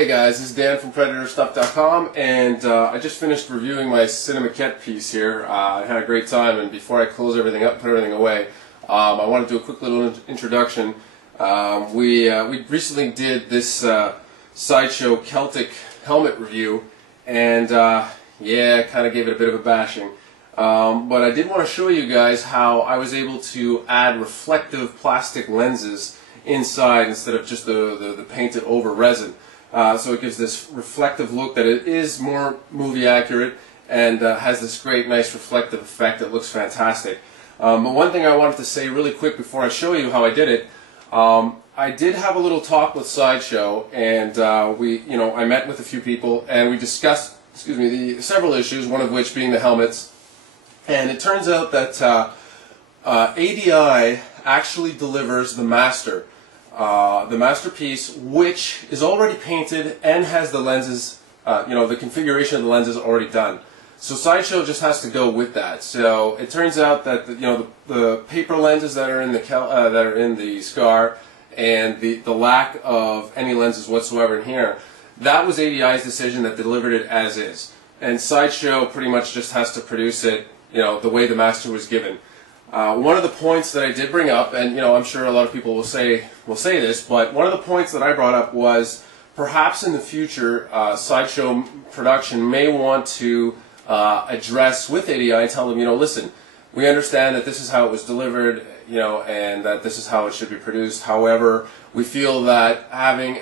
Hey guys, this is Dan from PredatorStuff.com, and I just finished reviewing my Cinemaquette piece here. I had a great time, and before I close everything up, put everything away, I want to do a quick little introduction. We recently did this Sideshow Celtic helmet review, and yeah, kind of gave it a bit of a bashing. But I did want to show you guys how I was able to add reflective plastic lenses inside instead of just the painted over resin. So it gives this reflective look that it is more movie accurate and has this great nice reflective effect that looks fantastic. But one thing I wanted to say really quick before I show you how I did it, I did have a little talk with Sideshow, and I met with a few people and we discussed, several issues, one of which being the helmets. And it turns out that ADI actually delivers the masterpiece, which is already painted and has the lenses, the configuration of the lenses already done. So Sideshow just has to go with that. So it turns out that the paper lenses that are in the Scar and the lack of any lenses whatsoever in here, that was ADI's decision that delivered it as is, and Sideshow pretty much just has to produce it, the way the master was given. One of the points that I did bring up, and I'm sure a lot of people will say this, but one of the points that I brought up was perhaps in the future Sideshow production may want to address with ADI and tell them, listen, we understand that this is how it was delivered, and that this is how it should be produced. However, we feel that having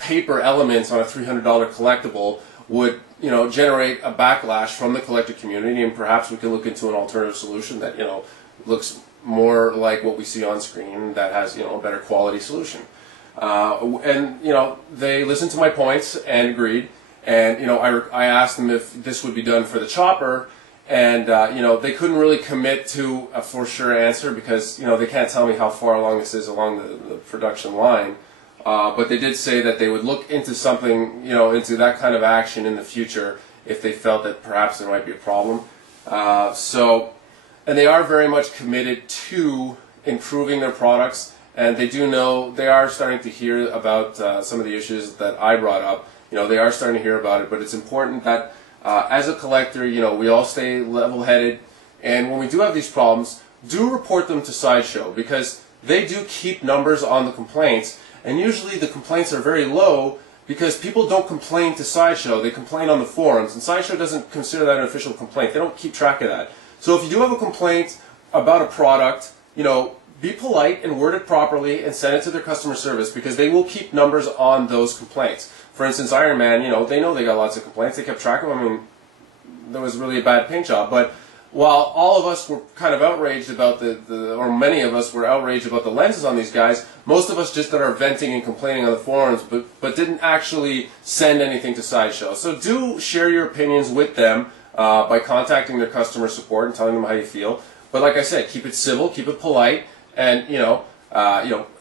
paper elements on a $300 collectible would generate a backlash from the collector community, and perhaps we can look into an alternative solution that looks more like what we see on screen, that has a better quality solution. And they listened to my points and agreed. And I asked them if this would be done for the chopper, and they couldn't really commit to a for sure answer because they can't tell me how far along this is along the production line. But they did say that they would look into something, into that kind of action in the future if they felt that perhaps there might be a problem. And they are very much committed to improving their products, and they are starting to hear about some of the issues that I brought up. They are starting to hear about it, but it's important that as a collector, we all stay level-headed, and when we do have these problems, do report them to Sideshow, because they do keep numbers on the complaints, and usually the complaints are very low because people don't complain to Sideshow, they complain on the forums, and Sideshow doesn't consider that an official complaint. They don't keep track of that. So if you do have a complaint about a product, be polite and word it properly and send it to their customer service, because they will keep numbers on those complaints. For instance, Iron Man, they know they got lots of complaints. They kept track of them. I mean, there was really a bad paint job. But while all of us were kind of outraged about or many of us were outraged about the lenses on these guys, most of us just are venting and complaining on the forums, but didn't actually send anything to Sideshow. So do share your opinions with them by contacting their customer support and telling them how you feel. But like I said, keep it civil, keep it polite, and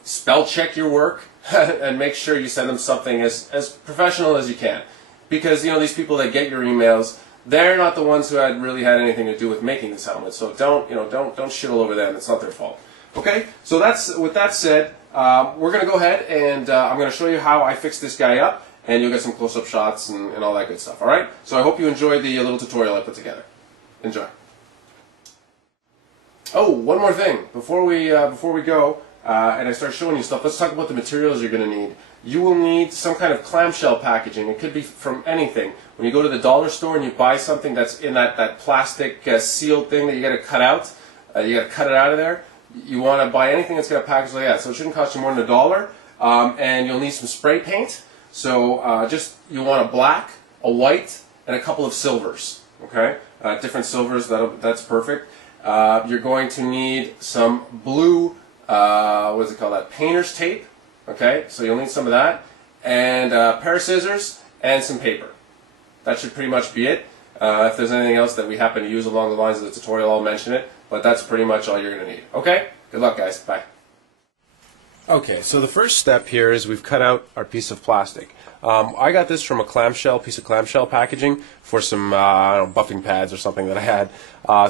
spell check your work and make sure you send them something as professional as you can. Because these people that get your emails, they're not the ones who really had anything to do with making this helmet. So don't shit all over them. It's not their fault. Okay. So with that said, we're gonna go ahead and I'm gonna show you how I fixed this guy up, and you'll get some close-up shots and all that good stuff. All right. So I hope you enjoyed the little tutorial I put together. Enjoy. Oh, one more thing before we go. And I start showing you stuff, let's talk about the materials you're going to need. You will need some kind of clamshell packaging. It could be from anything. When you go to the dollar store and you buy something that's in that plastic sealed thing that you got to cut out, you got to cut it out of there. You want to buy anything that's got a package like that. So it shouldn't cost you more than $1. And you'll need some spray paint. So you want a black, a white, and a couple of silvers. Okay, different silvers. That's perfect. You're going to need some blue. What is it called? That painter's tape. Okay, so you'll need some of that, and a pair of scissors and some paper. That should pretty much be it. If there's anything else that we happen to use along the lines of the tutorial, I'll mention it, but that's pretty much all you're going to need. Okay, good luck guys, bye. Okay, so the first step here is we've cut out our piece of plastic. I got this from a piece of clamshell packaging for some buffing pads or something that I had.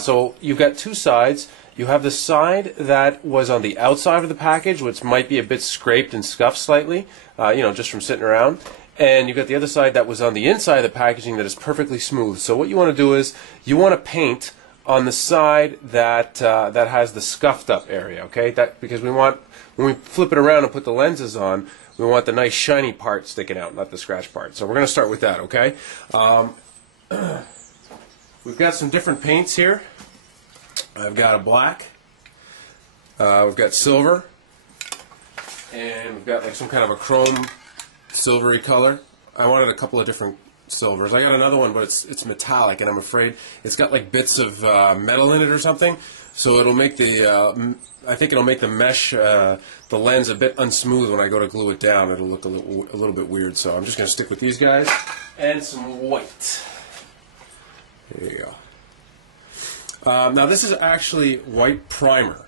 So you've got two sides. You have the side that was on the outside of the package, which might be a bit scraped and scuffed slightly, just from sitting around. and you've got the other side that was on the inside of the packaging that is perfectly smooth. So what you want to do is you want to paint on the side that that has the scuffed up area, okay? Because we want, when we flip it around and put the lenses on, we want the nice shiny part sticking out, not the scratch part. So we're going to start with that, okay? We've got some different paints here. I've got a black, we've got silver, and we've got like some kind of a chrome silvery color. I wanted a couple of different silvers. I got another one, but it's metallic, and I'm afraid it's got like bits of metal in it or something. So it'll make the I think it'll make the mesh, the lens, a bit unsmooth when I go to glue it down. It'll look a little bit weird. So I'm just going to stick with these guys and some white. There you go. Now this is actually white primer,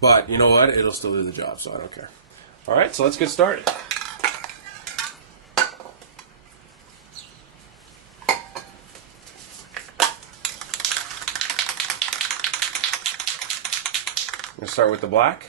but you know what? It'll still do the job, so I don't care. All right, so let's get started. I'm going to start with the black.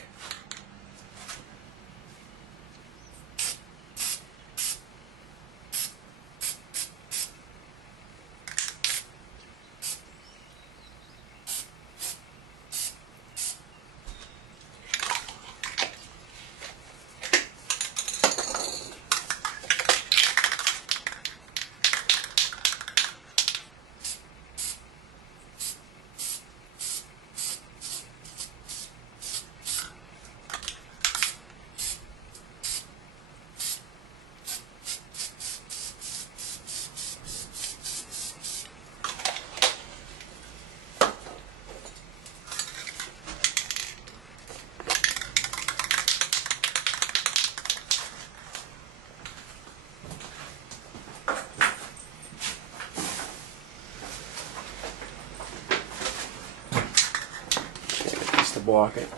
To block it.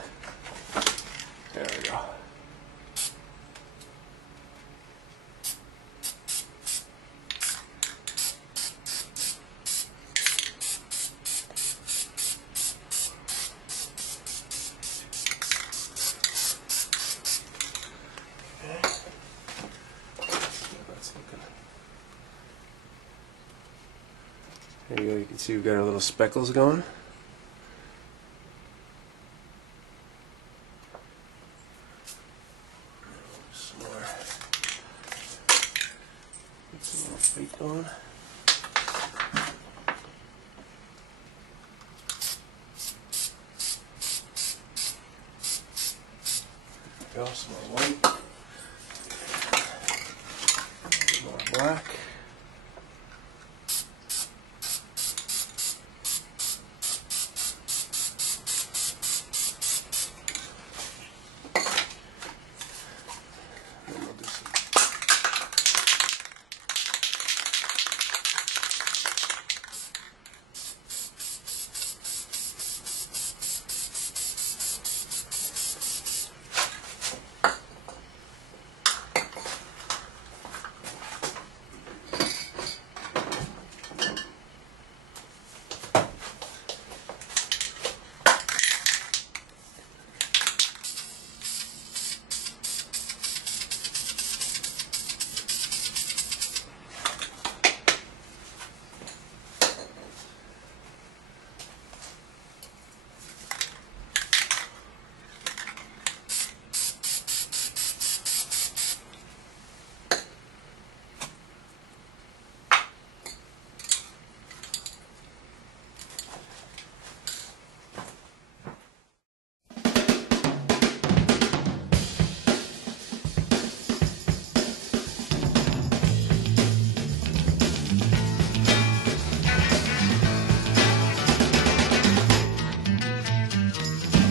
There we go. There you go. You can see we've got our little speckles going. Going. There we go, some more white, a bit more black.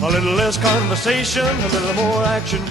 A little less conversation, a little more action.